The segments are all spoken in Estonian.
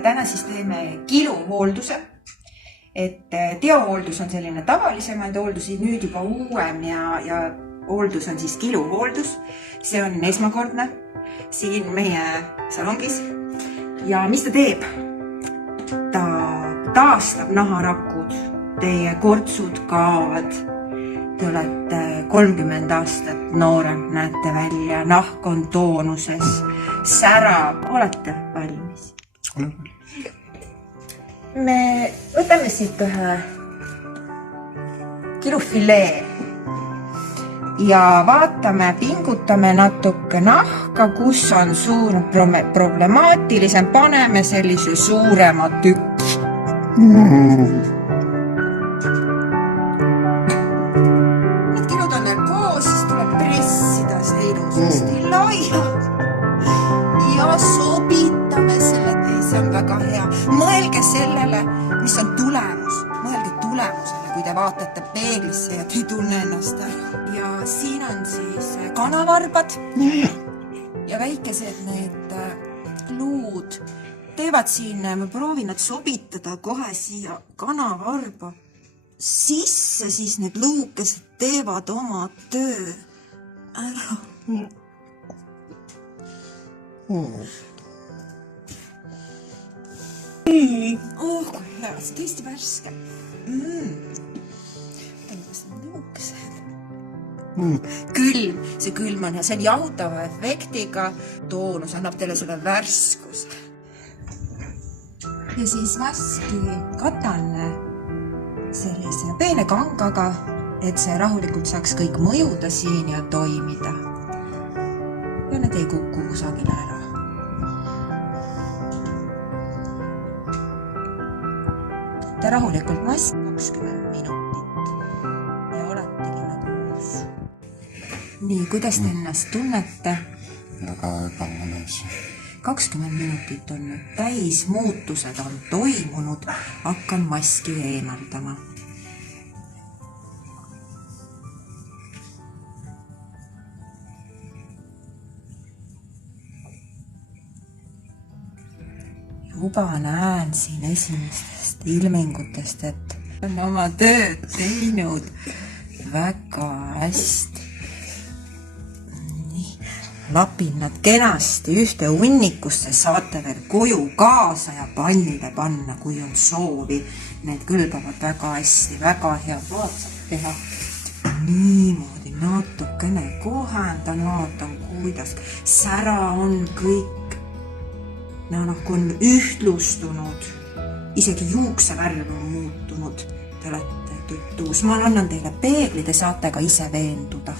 täna siis teeme kiluhoolduse. Et teohooldus on selline tavalisemaid hooldusi, nüüd juba uuem ja hooldus on siis kiluhooldus. See on esmakordne siin meie salongis. Ja mis ta teeb? Ta taastab naharakud, teie kortsud kaovad. Te olete 30 aastat noorem, näete välja, nahk on toonuses, särab. Olete valmis? Olen valmis. Me võtame siit ühe kilufilee ja vaatame, pingutame natuke nahka, kus on suur problemaatilisem, paneme sellise suurema tükki. Need kilud on koos, siis tuleb pressida see ilusasti laia ja sobitame selle. See on väga hea. Mõelge sellele, mis on tulemus. Mõelge tulemusele, kui te vaatate peeglisse ja te ei tunne ennast ära. Ja siin on siis kanavarbad ja väikesed need luud. Teevad siin, ma proovin nad sobitada kohe siia kanavarba sisse, siis need luukesed teevad oma töö ära. Oh, kui hea, see tõesti värske. Külm, see külm on ja see on jahutava efektiga. Toonus annab teile selle värskuse. Ja siis vaski katan sellise peene kangaga, et see rahulikult saaks kõik mõjuda siin ja toimida. Ja need ei kuku kusagile ära. Te rahulikult mask 20 minutit ja oletegi nagu uus. Nii, kuidas te ennast tunnete? Väga ebamänes. 20 minutit on nüüd täis, muutused on toimunud, hakkan maski eemaldama. Juba näen siin esimestest ilmingutest, et on oma tööd teinud väga hästi. Nii, lapin nad kenasti ühte unnikusse, saate veel koju kaasa ja pannile panna, kui on soovi. Need kõlbavad väga hästi, väga hea vaatsa teha. Niimoodi natukene kohendan, vaatan, kuidas sära on kõik. Nahk on ühtlustunud, isegi juuksevärv on muutunud. Te olete tuttuvus. Ma annan teile peegli, te saate ka ise veenduda.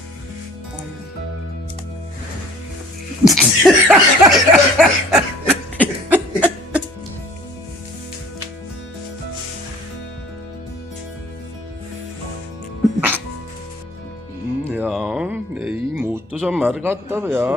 Jaa, ei, muutus on märgatav ja